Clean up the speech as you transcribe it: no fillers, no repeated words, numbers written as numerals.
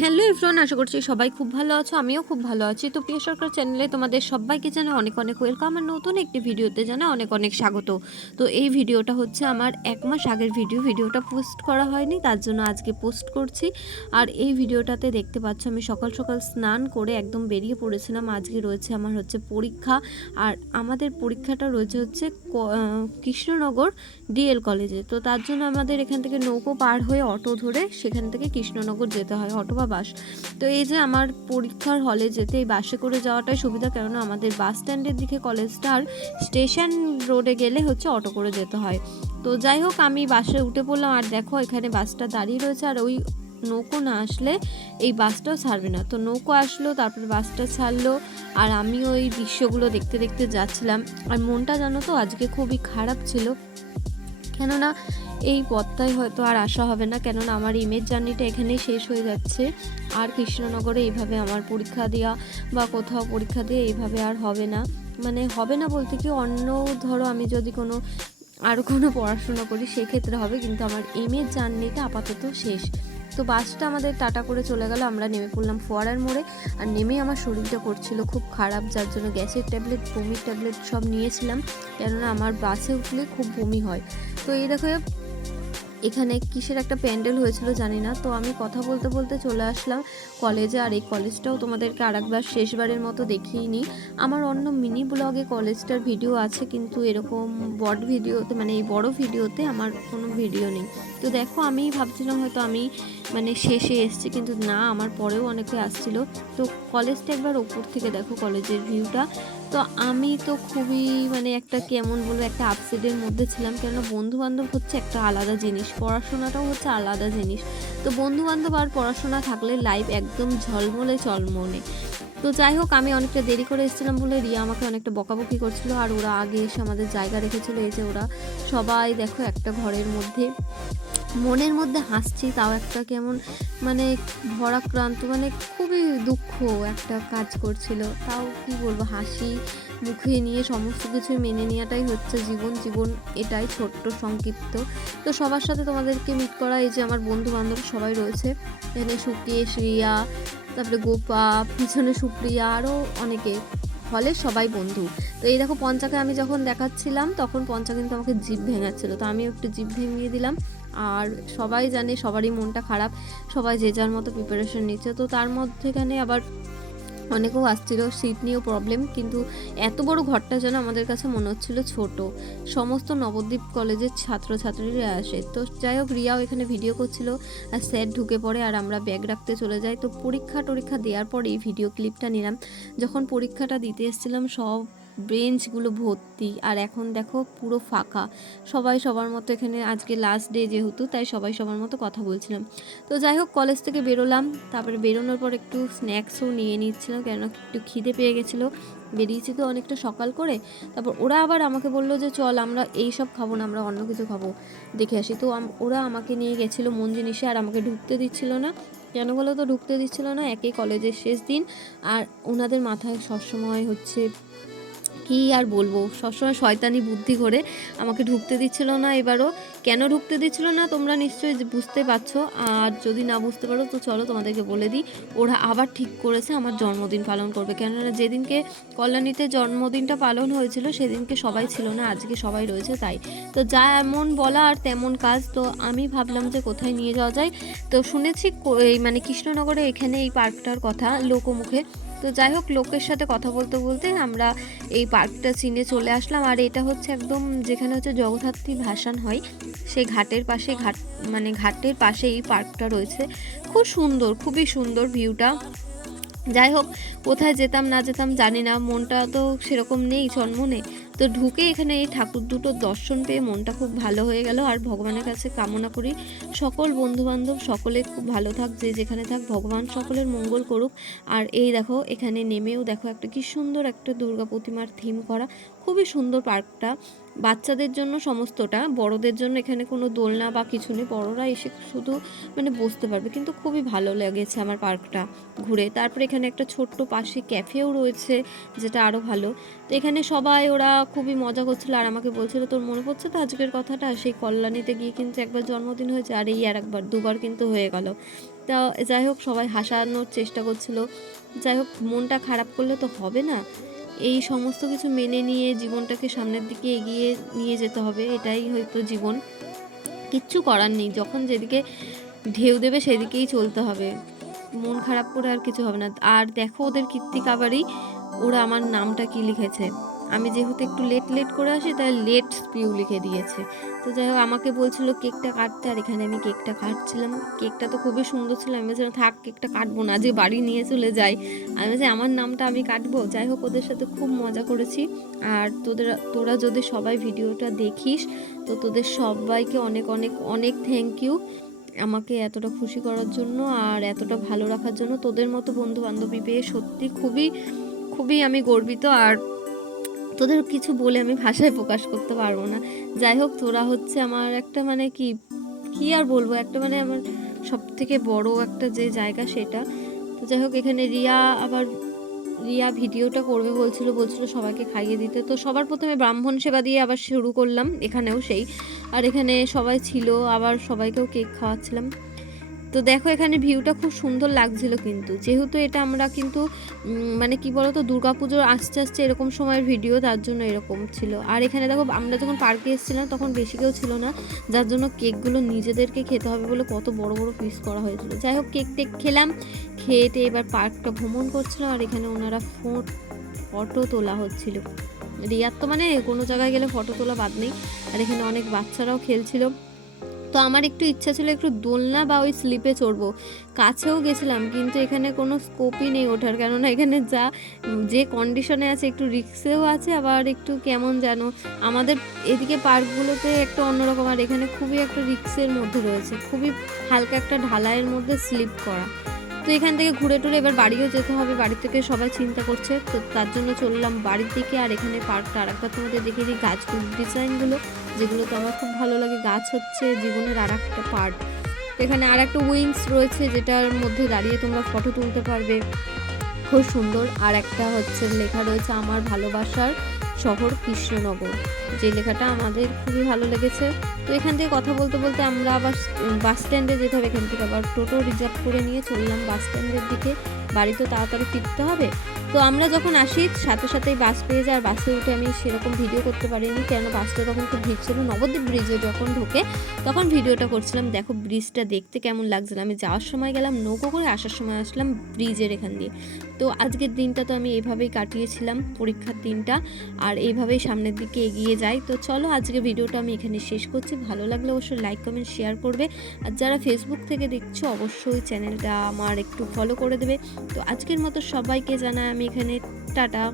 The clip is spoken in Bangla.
হ্যালো এভরিওয়ান, আশা করছি সবাই খুব ভালো আছো। আমিও খুব ভালো আছি। তো প্রিয় সরকার চ্যানেলে তোমাদের সবাইকে জানাই অনেক অনেক ওয়েলকাম, আর নতুন একটি ভিডিওতে জানাই অনেক অনেক স্বাগত। তো এই ভিডিওটা হচ্ছে আমার 1 মাস আগের ভিডিওটা পোস্ট করা হয়নি, তার জন্য আজকে পোস্ট করছি। আর এই ভিডিওটাতে দেখতে পাচ্ছ আমি সকাল সকাল স্নান করে একদম বেরিয়ে পড়েছিলাম। আজকে রয়েছে আমার হচ্ছে পরীক্ষা, আর আমাদের পরীক্ষাটা রয়েছে হচ্ছে কৃষ্ণনগর ডিএল কলেজে। তো তার জন্য আমাদের এখান থেকে নৌকো পার হয়ে অটো ধরে সেখান থেকে কৃষ্ণনগর যেতে হয়, অটো বা বাস। তো এই যে আমার পরীক্ষার হলে যেতে এই বাসে করে যাওয়াটাই সুবিধা, কেননা আমাদের বাস স্ট্যান্ডের দিকে কলেজটা, আর স্টেশন রোডে গেলে হচ্ছে অটো করে যেতে হয়। তো যাই হোক, আমি বাসে উঠে পড়লাম, আর দেখো এখানে বাসটা দাঁড়িয়ে রয়েছে, আর ওই নৌকো না আসলে এই বাসটাও ছাড়বে না। তো নৌকো আসলো, তারপর বাসটা ছাড়লো, আর আমি ওই দৃশ্যগুলো দেখতে দেখতে যাচ্ছিলাম। আর মনটা জানো তো আজকে খুবই খারাপ ছিল, কেননা এই পথটায় হয়তো আর আসা হবে না, কেননা আমার ইমেজ জার্নিটা এখানেই শেষ হয়ে যাচ্ছে। আর কৃষ্ণনগরে এইভাবে আমার পরীক্ষা দেওয়া বা কোথাও পরীক্ষা দিয়ে এইভাবে আর হবে না। মানে হবে না বলতে কি, অন্য ধরো আমি যদি আরও কোনো পড়াশোনা করি সেক্ষেত্রে হবে, কিন্তু আমার ইমেজ জার্নিটা আপাতত শেষ। তো বাসটা আমাদের টাটা করে চলে গেল, আমরা নেমে পড়লাম ফোয়ারার মোড়ে। আর নেমেই আমার শরীরটা করছিল খুব খারাপ, যার জন্য গ্যাসের ট্যাবলেট, বমির ট্যাবলেট সব নিয়েছিলাম, কেননা আমার বাসে উঠলে খুব বমি হয়। তো এই দেখো এখানে কিসের একটা প্যান্ডেল হয়েছিল জানি না। তো আমি কথা বলতে বলতে চলে আসলাম কলেজে। আর এই কলেজটাও তোমাদেরকে আরেকবার শেষবারের মতো দেখিয়ে নিই। আমার অন্য মিনি ব্লগে কলেজটার ভিডিও আছে, কিন্তু এরকম বড় ভিডিওতে, মানে এই বড় ভিডিওতে আমার কোনো ভিডিও নেই। তো দেখো, আমি ভাবছিলাম হয়তো আমি শেষে এসেছি, কিন্তু না, আমার পরেও অনেকে আসছিল। তো কলেজটা একবার ওপর থেকে দেখো, কলেজের ভিউটা। তো আমি তো খুবই একটা কেমন বলবো, একটা আপসেটের মধ্যে ছিলাম, কেননা বন্ধুবান্ধব হচ্ছে একটা আলাদা জিনিস, পড়াশোনাটাও হচ্ছে আলাদা জিনিস। তো বন্ধুবান্ধব আর পড়াশোনা থাকলে লাইফ একদম ঝলমলে চলমনে। তো যাই হোক, আমি অনেকটা দেরি করে এসেছিলাম বলে রিয়া আমাকে অনেকটা বকাবকি করছিল, আর ওরা আগে এসে আমাদের জায়গা রেখেছিল। এই যে ওরা সবাই দেখো একটা ঘরের মধ্যে, মনের মধ্যে হাসছি, তাও একটা কেমন ভরাক্রান্ত, খুবই দুঃখ একটা কাজ করছিল। তাও কি বলবো, হাসি মুখে নিয়ে সমস্ত কিছু মেনে নেওয়াটাই হচ্ছে জীবন। জীবন এটাই ছোট্ট সংক্ষিপ্ত। তো সবার সাথে তোমাদেরকে মিট করা, এই যে আমার বন্ধু বান্ধব সবাই রয়েছে এখানে, সুকেশ, রিয়া, তারপরে গোপা, পিছনে সুপ্রিয়া, আরও অনেকে, ফলে সবাই বন্ধু। তো এই দেখো পঞ্চাকে আমি যখন দেখাচ্ছিলাম তখন পঞ্চা কিন্তু আমাকে জিভ ভেঙাচ্ছিল, তো আমি একটু জিভ ভেঙিয়ে দিলাম। আর সবাই জানে সবারই মনটা খারাপ, সবাই যে যার মতো প্রিপারেশন নিচ্ছে। তো তার মধ্যেখানে আবার অনেকেও আসছিল, সিট নিয়েও প্রবলেম, কিন্তু এত বড় ঘরটা যেন আমাদের কাছে মনে হচ্ছিল ছোট। সমস্ত নবদ্বীপ কলেজের ছাত্রছাত্রীরা আসে। তো যাই হোক, রিয়াও এখানে ভিডিও করছিল, আর স্যার ঢুকে পড়ে, আর আমরা ব্যাগ রাখতে চলে যাই। তো পরীক্ষা দেওয়ার পর এই ভিডিও ক্লিপটা নিলাম। যখন পরীক্ষাটা দিতে এসেছিলাম সব বেঞ্চগুলো ভর্তি, আর এখন দেখো পুরো ফাঁকা। সবাই সবার মতো, এখানে আজকে লাস্ট ডে যেহেতু, তাই সবাই সবার মতো কথা বলছিলাম। তো যাই হোক, কলেজ থেকে বেরোলাম, তারপরে বেরোনোর পর একটু স্ন্যাক্সও নিয়ে নিচ্ছিলাম, কেননা একটু খিদে পেয়ে গেছিলো, বেরিয়েছি তো অনেকটা সকাল করে। তারপর ওরা আবার আমাকে বললো যে চল আমরা এই সব খাবো না, আমরা অন্য কিছু খাবো, দেখে আসি। তো ওরা আমাকে নিয়ে গেছিলো মন জিনিসে, আর আমাকে ঢুকতে দিচ্ছিল না। কেন বলো তো ঢুকতে দিচ্ছিল না? একই কলেজের শেষ দিন, আর ওনাদের মাথায় সবসময় হচ্ছে কি আর বলবো, সবসময় শয়তানি বুদ্ধি করে আমাকে ঢুকতে দিচ্ছিল না। এবারও কেন ঢুকতে দিচ্ছিল না তোমরা নিশ্চয়ই বুঝতে পারছো, আর যদি না বুঝতে পারো তো চলো তোমাদেরকে বলে দিই। ওরা আবার ঠিক করেছে আমার জন্মদিন পালন করবে, কেননা যেদিনকে কল্যাণীতে জন্মদিনটা পালন হয়েছিল সেদিনকে সবাই ছিল না, আজকে সবাই রয়েছে, তাই। তো যা এমন বলা আর তেমন কাজ। তো আমি ভাবলাম যে কোথায় নিয়ে যাওয়া যায়। তো শুনেছি এই কৃষ্ণনগরে এখানে এই পার্কটার কথা লোকমুখে। তো যাই হোক, লোকের সাথে কথা বলতে বলতে আমরা এই পার্কটা চিনে চলে আসলাম। আর এটা হচ্ছে একদম যেখানে হচ্ছে জগদ্ধাত্রী ভাসান হয়, সেই ঘাটের পাশে, ঘাটের পাশে এই পার্কটা রয়েছে। খুব সুন্দর, খুবই সুন্দর ভিউটা। যাই হোক, কোথায় যেতাম না যেতাম জানি না, মনটা তো সেরকম নেই চনমনে। তো ঢুকে এখানে এই ঠাকুর দুটোর দর্শন পেয়ে মনটা খুব ভালো হয়ে গেল। আর ভগবানের কাছে কামনা করি সকল বন্ধুবান্ধব সকলে খুব ভালো থাক, যে যেখানে থাক, ভগবান সকলের মঙ্গল করুক। আর এই দেখো এখানে নেমেও দেখো একটা কি সুন্দর একটা দুর্গা প্রতিমার থিম করা, খুবই সুন্দর পার্কটা। বাচ্চাদের জন্য সমস্তটা, বড়দের জন্য এখানে কোনো দোলনা বা কিছু নেই, বড়রা এসে শুধু বসতে পারবে। কিন্তু খুবই ভালো লেগেছে আমার পার্কটা ঘুরে। তারপরে এখানে একটা ছোট্ট পাশে ক্যাফেও রয়েছে, যেটা আরও ভালো। তো এখানে সবাই ওরা খুবই মজা করছিল, আর আমাকে বলছিল তোর মনে পড়ছে তো আজকের কথাটা, সেই কল্যাণীতে গিয়ে কিন্তু একবার জন্মদিন হয়েছে, আর এই আর একবার, দুবার কিন্তু হয়ে গেল। তা যাই হোক সবাই হাসানোর চেষ্টা করছিল। যাই হোক মনটা খারাপ করলে তো হবে না, এই সমস্ত কিছু মেনে নিয়ে জীবনটাকে সামনের দিকে এগিয়ে নিয়ে যেতে হবে, এটাই হয়তো জীবন। কিচ্ছু করার নেই, যখন যেদিকে ঢেউ দেবে সেদিকেই চলতে হবে, মন খারাপ করে আর কিছু হবে না। আর দেখো ওদের কীর্তিকাবারই ওরা আমার নামটা কি লিখেছে, আমি যেহেতু একটু লেট করে আসি তাই লেট স্পিউ লিখে দিয়েছে। তো যাই হোক আমাকে বলছিল কেকটা কাটতে, আর এখানে আমি কেকটা কাটছিলাম। কেকটা তো খুবই সুন্দর ছিল, আমি বলছিলাম থাক কেকটা কাটবো না, যে বাড়ি নিয়ে চলে যাই। আমি বলছি আমার নামটা আমি কাটবো। যাই হোক ওদের সাথে খুব মজা করেছি। আর তোরা যদি সবাই ভিডিওটা দেখিস তো তোদের সবাইকে অনেক অনেক অনেক থ্যাংক ইউ আমাকে এতটা খুশি করার জন্য আর এতটা ভালো রাখার জন্য। তোদের মতো বন্ধু বান্ধবী পেয়ে সত্যি খুবই খুবই আমি গর্বিত, আর তোদের কিছু বলে আমি ভাষায় প্রকাশ করতে পারবো না। যাই হোক তোরা হচ্ছে আমার একটা মানে কি আর বলবো, একটা মানে আমার সব থেকে বড় একটা যে জায়গা সেটা। তো যাই হোক এখানে রিয়া ভিডিওটা করবে বলছিল সবাইকে খাইয়ে দিতে। তো সবার প্রথমে ব্রাহ্মণ সেবা দিয়ে আবার শুরু করলাম, এখানেও সেই। আর এখানে সবাই ছিল, আবার সবাইকেও কেক খাওয়াচ্ছিলাম। তো দেখো এখানে ভিউটা খুব সুন্দর লাগছিল, কিন্তু যেহেতু এটা আমরা কিন্তু মানে কি বলতো দুর্গাপুজোর আসতে এরকম সময়ের ভিডিও, তার জন্য এরকম ছিল। আর এখানে দেখো আমরা যখন পার্কে এসেছিলাম তখন বেশি কেউ ছিল না, যার জন্য কেকগুলো নিজেদেরকে খেতে হবে বলে কত বড় বড় পিস করা হয়েছিল। যাই হোক কেক টেক খেলাম, খেয়ে এবার পার্কটা ভ্রমণ করছিল। আর এখানে ওনারা ফটো তোলা হচ্ছিল। রিয়ার তো মানে কোনো জায়গায় গেলে ফটো তোলা বাদ নেই। আর এখানে অনেক বাচ্চারাও খেলছিল। তো আমার একটু ইচ্ছা ছিল একটু দোলনা বা ওই স্লিপে চড়বো, কাছেও গেছিলাম কিন্তু এখানে কোনো স্কোপই নেই ওঠার, কেননা এখানে যে কন্ডিশনে আছে একটু রিক্সেও আছে, আবার একটু কেমন যেন আমাদের এদিকে পার্কগুলোতে একটা অন্যরকম, আর এখানে খুবই একটা রিক্সের মধ্যে রয়েছে, খুবই হালকা একটা ঢালাইয়ের মধ্যে স্লিপ করা। তো এখান থেকে ঘুরে টুরে এবার বাড়িও যেতে হবে, বাড়ি থেকে সবাই চিন্তা করছে, তো তার জন্য চললাম বাড়ির দিকে। আর এখানে পার্কটা আরেকবার তোমাদের দেখিয়ে দিই, গাছগুলো ডিজাইনগুলো যেগুলো তো আমার খুব ভালো লাগে। গাছ হচ্ছে জীবনের আর একটা পার্ট। এখানে আর একটা উইংস রয়েছে যেটার মধ্যে দাঁড়িয়ে তোমরা ফটো তুলতে পারবে, খুব সুন্দর। আর একটা হচ্ছে লেখা রয়েছে আমার ভালোবাসার শহর কৃষ্ণনগর, যে লেখাটা আমাদের খুবই ভালো লেগেছে। তো এখান থেকে কথা বলতে বলতে আমরা আবার বাস স্ট্যান্ডে যেতে হবে, এখান থেকে আবার টোটো রিজার্ভ করে নিয়ে চললাম বাস স্ট্যান্ডের দিকে, বাড়ি তো তাড়াতাড়ি ফিরতে হবে। তো আমরা যখন আসি সাথে সাথেই বাস পেয়ে যাই, আর বাসে উঠে আমি সেরকম ভিডিও করতে পারিনি, কেন বাসটা তখন খুব ভিড় ছিল। নবদ্বীপ ব্রিজে যখন ঢোকে তখন ভিডিওটা করছিলাম। দেখো ব্রিজটা দেখতে কেমন লাগছিল, আমি যাওয়ার সময় গেলাম নৌকো করে, আসার সময় আসলাম ব্রিজের এখান দিয়ে। তো আজকের দিনটা তো আমি এইভাবেই কাটিয়েছিলাম, পরীক্ষার দিনটা, আর এইভাবেই সামনের দিকে এগিয়ে যাই। তো চলো আজকে ভিডিওটা আমি এখানে শেষ করছি, ভালো লাগলে অবশ্যই লাইক কমেন্ট শেয়ার করবে, আর যারা ফেসবুক থেকে দেখছো অবশ্যই চ্যানেলটা আমার একটু ফলো করে দেবে। তো আজকের মতো সবাইকে জানাই আমি এখানে টাটা।